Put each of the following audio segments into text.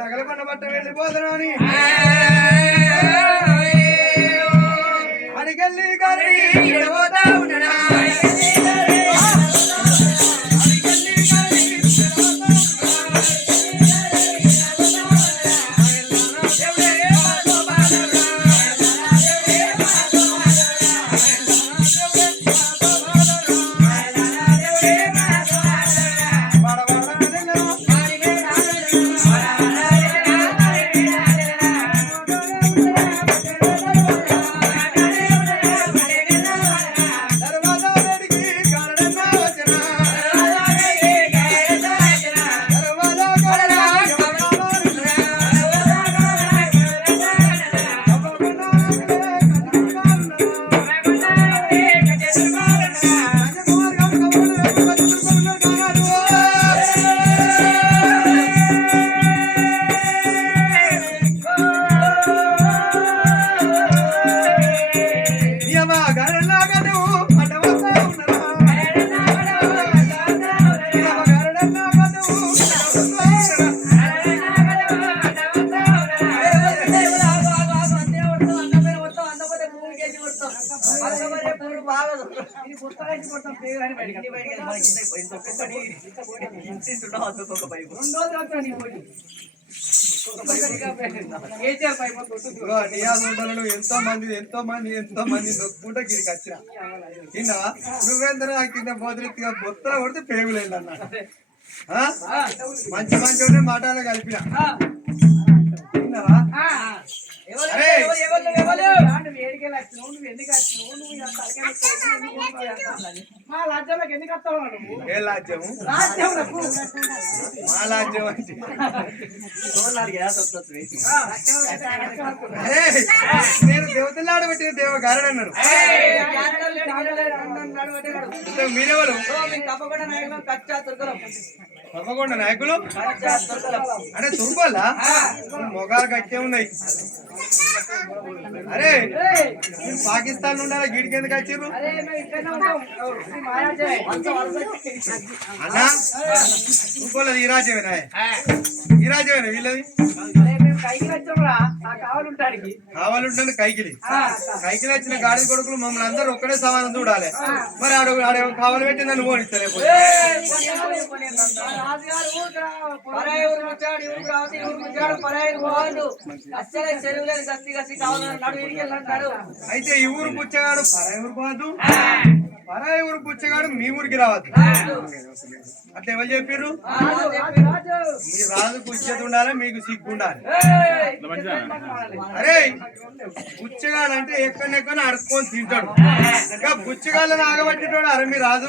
నగల పన్న పట్ట వెళ్ళిపోతాను అని అడిగల్లి గారి ఎడబోతా ఉండడా ఎంతో మంది నొక్కుంటే గిరికి వచ్చిన కింద నువ్వేంద్ర కింద బొద్రెత్తిగా బొత్తలు కొడితే పేగులేదు అన్నాడు. మంచి మంచి మాటలు కలిపిన మా రాజ్యంలోకి ఎందుకు వస్తావు? ఏ లాజ్యము? మా లాజ్యం అంటే నేను దేవతలాడ పెట్టిన దేవ గారడు అన్నారు. మీరెవరు? తప్పకుండా నాయకులు అంటే తుర్కోలా మొగాలు కట్టే ఉన్నాయి. అరే పాకిస్తాన్ లో ఉండాలా గిడికి ఎందుకు వచ్చారు అన్నా? తుర్కోలేదు ఈ రాజ్యమేనా? ఈ రాజ్యమేనా వీళ్ళది? కావాలంటాను కైకిలి వచ్చిన గాడి కొడుకులు మమ్మల్ని అందరూ ఒక్కడే సమానం చూడాలి. మరి ఆడ కావాలి పెట్టి నన్ను ఓడిస్తారు. అయితే ఈ ఊరు పుచ్చగాడు పరాయి ఊరు పోవద్దు, పరాయి ఊరు పుచ్చగాడు మీ ఊరికి రావద్దు. అట్లా ఎవరు చెప్పారు? మీ రాజు పుచ్చత ఉండాలి, మీకు సిగ్గు ఉండాలి. అరే పుచ్చగాడు అంటే ఎక్కడెక్కడ అడుక్కొని తింటాడు. ఇంకా పుచ్చగాళ్ళని ఆగబట్టేటోడు అరే మీ రాజు.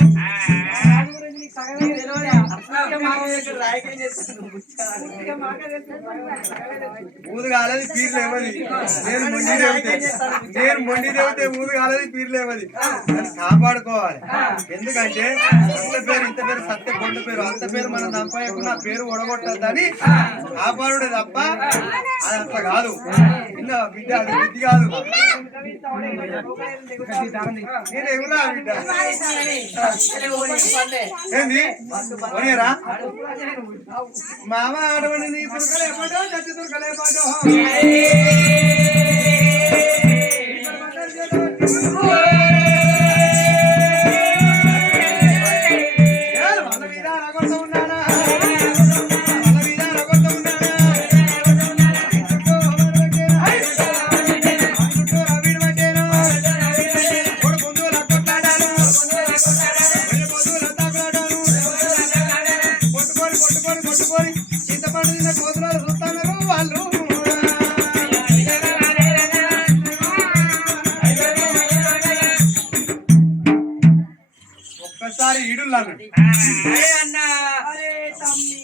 ఊదు కాలేదు పీరు లేవది. నేను మొండి దేవితే ఊదు కాలేదు పీరు లేవది. కాపాడుకోవాలి. ఎందుకంటే అంత పేరు ఇంత పేరు సత్య కొండ పేరు అంత పేరు మనం సంపాదకుండా పేరు ఒడగొట్టద్దని కాపాడుడే తప్ప అది అట్లా కాదు. బిడ్డ అది బుద్ధి కాదు. నేను ఎవరా బిడ్డ ఏంది పోనీరా మామ అటువంటి నీ తురకలేపాటో చచ్చి తురకలేపాటో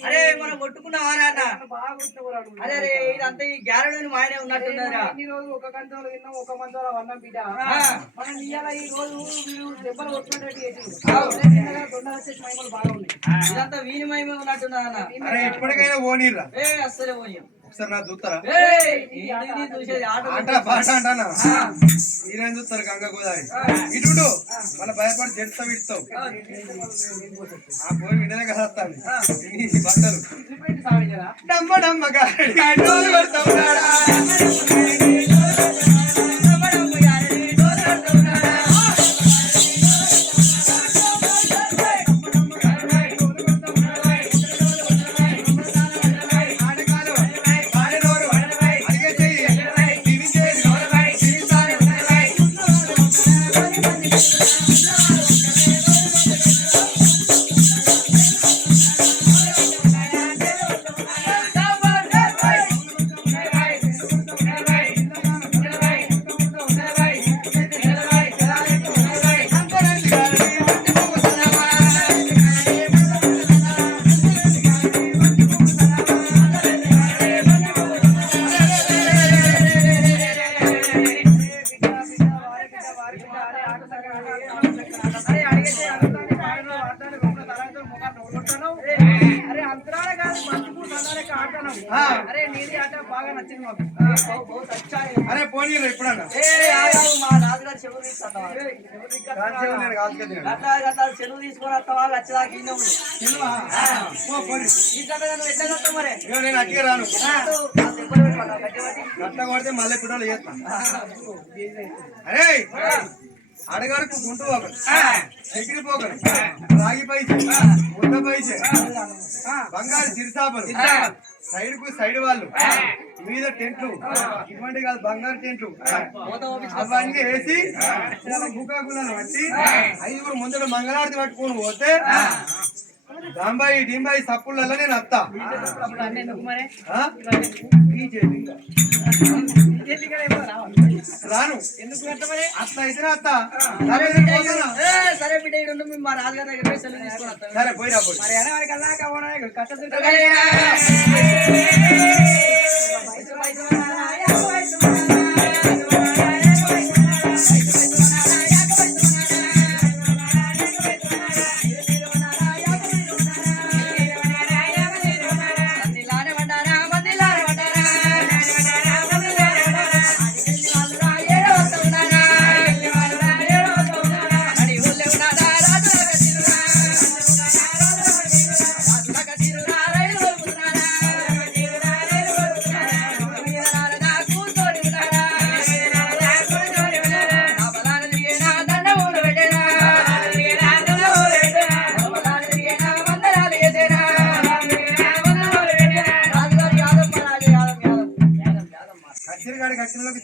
అరే మనం కొట్టుకున్నావారా అన్న? అరే అరే ఇదంతా ఈ గ్యారెడ్ మా ఆయనే ఉన్నట్టున్నారా? ఈ రోజు ఒక గంటలో తిన్నాం, ఒక మంచంలో అన్నం బిడ్డ. మనం ఇవాళ ఈ రోజు దెబ్బలు కొట్టుకున్నట్టు దొండలు వచ్చేసి మహిమలు బాగా ఉన్నాయి. ఇదంతా వీనిమయమే ఉన్నట్టున్నా అన్న. అరే ఎప్పటికైనా ఓనీరా అస్సలే పోనీ. ఒకసారి నా చూస్తారా చూసేది ఆట ఆట పాట అంటానా మీరేం చూస్తారు గంగ గోదావరి ఇటు మన భయపడి జెట్తో విడతావు ఆ పోయి వినలే కదా బట్టలు డమ్మ డమ్మ గాడి పెడతావు అరే పోనీ ఎప్పుడన్నా మా రాజుగారు చెరువు చెరువు తీసుకొని వస్తావా లచ్చదాకా ఇన్నే ఉంది. మరి నేను అట్టిగా రాను గట్ల కొడితే మళ్ళీ పిల్లలు చేస్తా అరే అడగడుకు గుంటు ఒకరు ఎగిరి పోకరు రాగి పైసే ముద్ద పైసే బంగారు చిరుసాపలు సైడ్ కు సైడ్ వాళ్ళు మీద టెంట్లు ఇటువంటి కాదు బంగారు టెంట్లు అవన్నీ వేసి భూకాకులను పట్టి 5 ముందర మంగళారతి పట్టుకొని పోతే డాంబాయి డింబాయి సప్పుళ్ళల్లో నేను అత్తా రాను అట్లా అయితే అత్త సరే బిడ్డ మా రాజుగారి దగ్గర సెలవు తీసుకుని సరే పోయిరా పోయి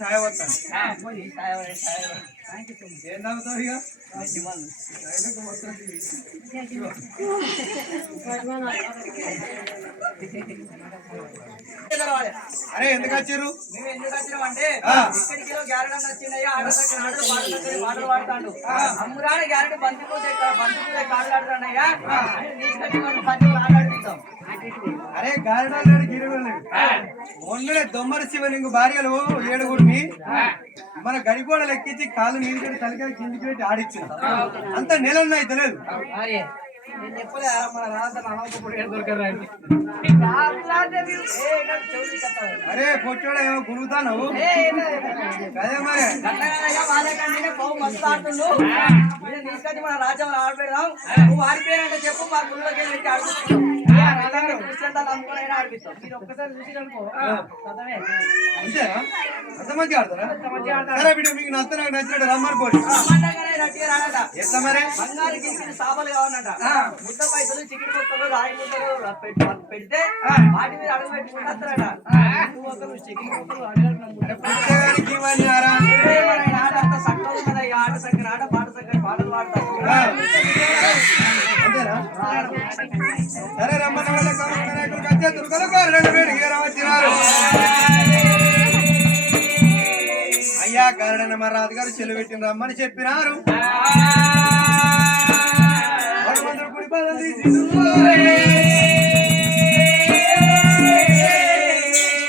ఛాయ వస్తాను ఏం తాగుతావు ఇక అరే ఎందుకు వచ్చారు మేము ఎందుకు వచ్చినాం అంటే ఇక్కడికి గ్యారెంటీ వచ్చిందయ్యా పాటలు పాడతాడు అమ్మురాని గ్యారెంటీ బంతి పూజ కాడలాడుతాడయ్యా ఆడాడిస్తాం. అరే గారెడాడు గిరిగలేడు మొన్ననే దొమ్మరి శివలింగు భార్యలు 7గురిని మన గడికోడలు ఎక్కించి కాళ్ళు నీళ్ళు తలకాయ కిందికి పెట్టి ఆడిచ్చిన అంత నెలన్నాయి తెలియదు. అరే పొట్టోడ ఏమో గురుగుతాను అదే మరి తీసుకొచ్చి మన రాజ్యం ఆడపెడదాం. నువ్వు ఆడిపోయారంటే చెప్పు మా గుళ్ళకి పెట్టి ఆడుకుంటాం. అంతేనా అంత మంచిగా ఆడతారా? సరే బిడ్డ మీకు నచ్చినట్టు రమ్మని పోటీ ఎట్లా మరి బంగారు గిరికి సాపలు కావాలన్నట ముద్ద పైసలు చికెన్ ముక్కలు రాయి ముద్దలు పెడితే వాటి మీద అడుగు పెట్టుకుంటారట. చికెన్ ముక్కలు ఆట అంత సక్క ఉన్నది. ఆట సక్కర ఆట పాట సక్కర పాటలు పాడతారు. సరే రమ్మన్న వాళ్ళ వచ్చే దుర్గలు అయ్యా గారడన్న మా రాజుగారు చెల్లు పెట్టిన రమ్మని చెప్పినారు.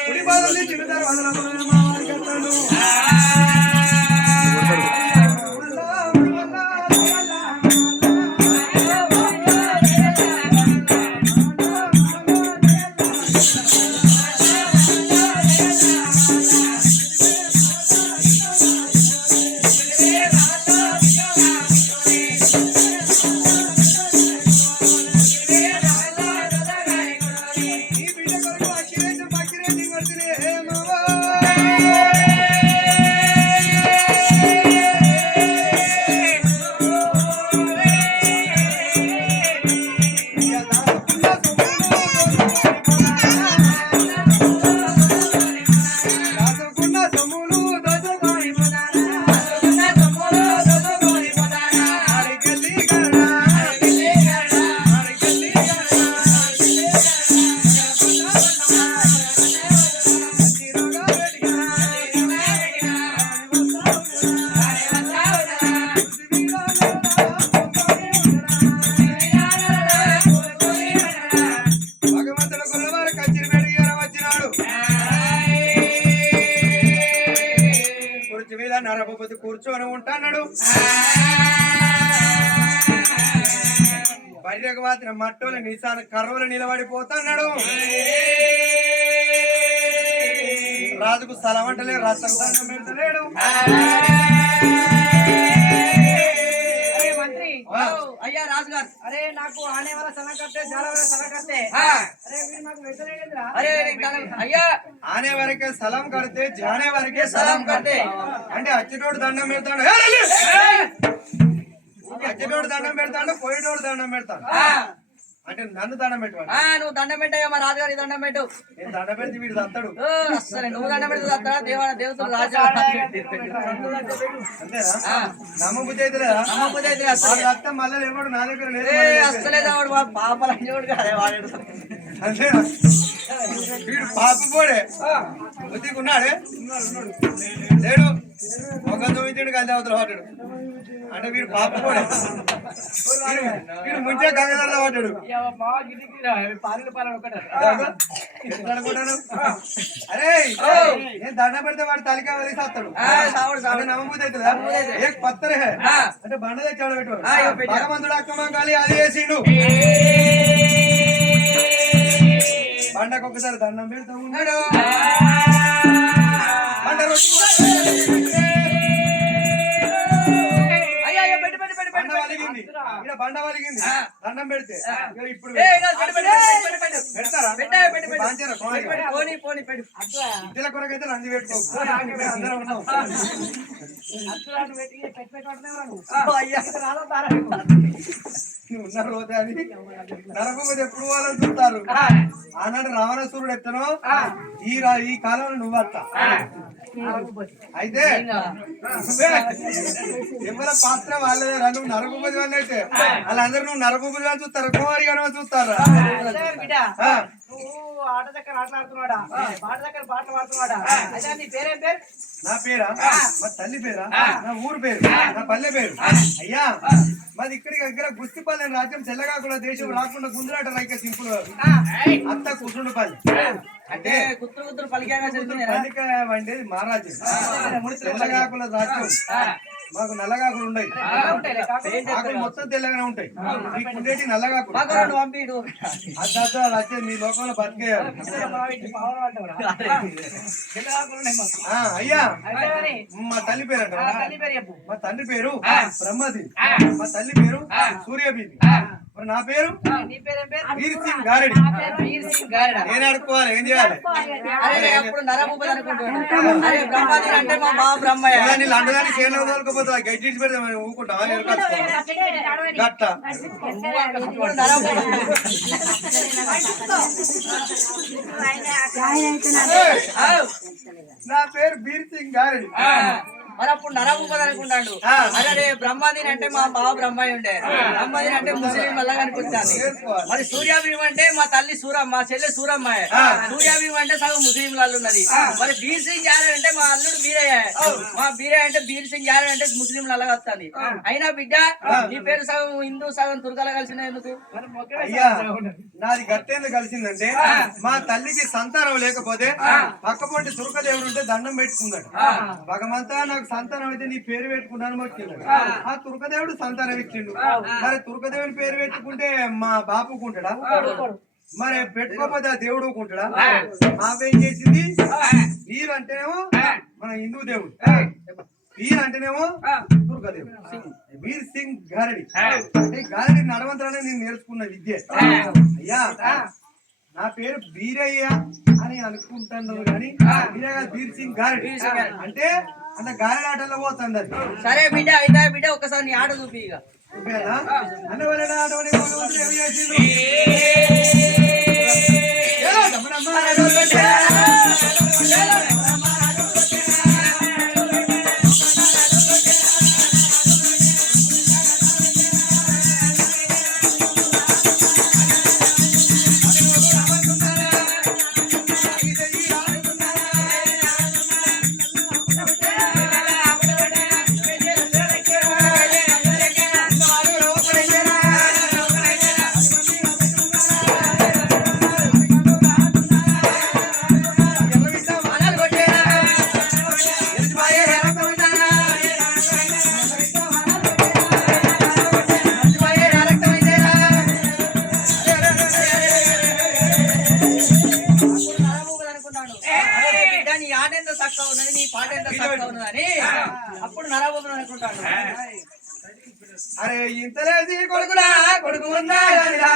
గుడి బాధలు చిరుతారు కూర్చొని ఉంటాడు. బర్రెకు మాత్రం మట్టోలు నిసాన కర్రలు నిలబడిపోతున్నాడు. రాజుకు స్థలం అంటలే రచ్చకు దండం పెడతలేడు. మంత్రి అయ్యా రాజుగారు, అరే నాకు ఆనే వాళ్ళ సలహా కట్టే చాలా వాళ్ళ సలహా కట్టే అరే వీడు నాకు వెళ్తలేదురా. అరే అయ్యా ఆనే వరకే సలం కడితే జానే వరకే సలం కడితే అంటే అచ్చిటోడు దండం పెడతాడు, అచ్చిటోడు దండం పెడతాడు, పోయేటోడు దండం పెడతాడు. అంటే నన్ను దండం పెట్టాడు. నువ్వు దండం పెట్టాయా మా రాజుగారి దండం పెట్టు. నేను దండం పెడితే వీడు దత్తాడు. అసలు నువ్వు దండం పెడితే దత్తాడా దేవతలు రాజు అంతేనా? నమ్మబుద్ధి అయితే లేదా? నమ్మబుద్ధి అయితే రక్తం మళ్ళీ ఎవడు నా దగ్గర లేదు. అసలేదు వాడు పాపలు చూడు కదా వాడు. అంతేనా? వీడు పాప పోడే బుద్ధికి ఉన్నాడే లేడు. ఒక తొమ్మిది కలిసి అవతల పడ్డాడు అంటే వీడు పాప పోడే. వీడు ముంచే గంగధరలో పడ్డాడు. అరే నేను దండం పెడితే వాడు తలికా వదిలేసి వస్తాడు. నమ్మబుద్ధి అవుతుందా? ఏ పత్తరే అంటే బండ తెచ్చాడు పెట్టు. భగవంతుడు అక్కమంగాలి అది వేసిండు. బండకు ఒకసారి దండం పెడతా ఉన్నాడు. బండ వలిగింది దండం పెడితే ఇప్పుడు ఇద్దల కొరకైతే రంది పెట్టుకో. అందరం ఉన్నాం. ఉన్న రోజు అది నరకం ఎప్పుడు వాళ్ళని చూస్తారు. ఆనాడు రావణాసురుడు ఎత్తనో ఈ కాలంలో నువ్వు వస్తా. అయితే ఎవరి పాత్ర వాళ్ళదే. నువ్వు నరకూపతి వాళ్ళు అయితే వాళ్ళందరూ నువ్వు నరకూపతి వాళ్ళు చూస్తారు, కుమారిగా చూస్తారా? ఆట దగ్గర ఆటలాడుతున్నాడా, పాట దగ్గర పాటలు పాడుతున్నాడా? అదే నీ పేరేం పేరు? నా పేరా? మా తల్లి పేరా? నా ఊరు పేరు, నా పల్లె పేరు. అయ్యా మాది ఇక్కడికి దగ్గర గుస్తిపల్లి రాజ్యం, తెల్లగాకుల దేశం రాకుండా గుందులాట రైక సింపుల్ అంతా కుటుండపల్లి. అంటే కుతురు కుతురు పలికాయ వండేది మహారాజ్యం. తెల్లగాకుల రాజ్యం. మాకు నల్లగాకులు ఉన్నాయి, ఆకులు మొత్తం తెల్లగానే ఉంటాయి. మీకు ఉండేటి నల్లగాకులు. వచ్చే మీ లోకంలో బతికేయాలి. అయ్యా మా తల్లి పేరు అంట. మా తండ్రి పేరు బ్రహ్మది, మా తల్లి పేరు సూర్యబీది. మరి నా పేరు వీర్ సింగ్ గారెడి. నేను అడుకోవాలి, ఏం చేయాలి? లండదాన్ని చేనులో తోలుకపోతా గడ్డి పెడితే మనం ఊరుకుంటావా? గట్ట నా పేరు వీర్ సింగ్ గారెడి. మరి అప్పుడు నరభూపతి అనుకుంటాడు. అరే బ్రహ్మాదీని అంటే మా బావ బ్రహ్మయ్య ఉండే, బ్రహ్మాదీని అంటే ముస్లిం వల్ల కనిపిస్తాను. మరి సూర్యాభీం అంటే మా తల్లి సూరమ్మ, మా చెల్లె సూరమ్మ. సూర్యాభీం అంటే సగం ముస్లింలలో ఉన్నది. మరి బీర్ సింగ్ యాదవ్ అంటే మా అల్లుడు బీరయ్య, మా బీరయ్య అంటే బీర్ సింగ్ యాదవ్ అంటే ముస్లింలలో వస్తుంది. అయినా బిడ్డ నీ పేరు సగం హిందూ సగం తుర్కల కలిసిన ఎందుకు? అయ్యా నాది గట్టేందుకు కలిసిందంటే మా తల్లికి సంతానం లేకపోతే పక్కపొంటి తుర్కదేవుడు ఉంటే దండం పెట్టుకున్నాడు. భగవంతా నాకు సంతానం అయితే నీ పేరు పెట్టుకుంటాను మొక్కిండు. ఆ తుర్కదేవుడు సంతానం ఇచ్చిండు. మరి తుర్కదేవుని పేరు పెట్టుకుంటే మా బాపుకుంటాడా? మరి పెట్టుకోకపోతే ఆ దేవుడు ఊకుంటాడా? మాపేం చేసింది? వీరు అంటేనేమో మన హిందూ దేవుడు, వీరు అంటేనేమో తుర్కదేవుడు. వీర్ సింగ్ గారడి అంటే గారడి నడవంతరానే నేను నేర్చుకున్న విద్య. అయ్యా నా పేరు బీరయ్య అని అనుకుంటున్నాను కానీ బీరయ్య వీర్ సింగ్ గారడి అంటే అంత గారెల ఆటల్లో పోతుంది. సరే బిడ్డ అయితే బిడ్డ ఒకసారి నీ ఆట చూపి. ఇక అన్న వాళ్ళ పాట ఎంత చక్కగా ఉన్నదని అప్పుడు నరబోతులు అనుకుంటాను. అరే ఇంతలేసి కొడుకురా కొడుకు ఉన్నాడా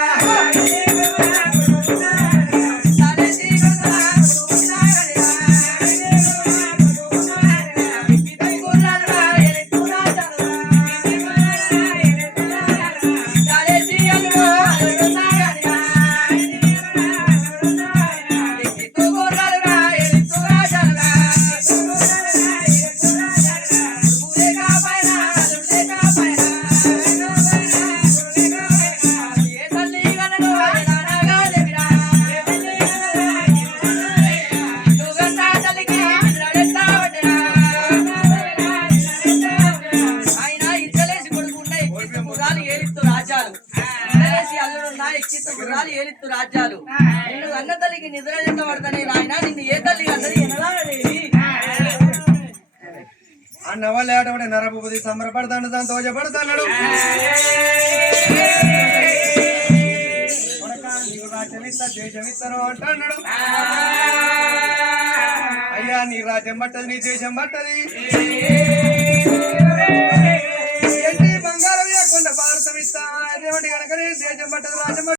ఏలిత్తు రాజ్యాలు నిన్ను అన్న తల్లికి నిద్ర ఎంత పడతానే నాయన నిన్ను ఏ తల్లి అన్నది ఎనలాడేది అన్నవాళ్ళు ఏటవాడే నరభూపతి సంబరపడతాడు సంతోషపడతాడు. రాజ్యమిత్త దేశమిత్తను అంటున్నాడు. అయ్యా నీ రాజ్యం పట్టది నీ దేశం పట్టది బంగారం లేకుండా భారతం ఇస్తా అదేమంటే కనుక దేశం పట్టదు రాజ్యం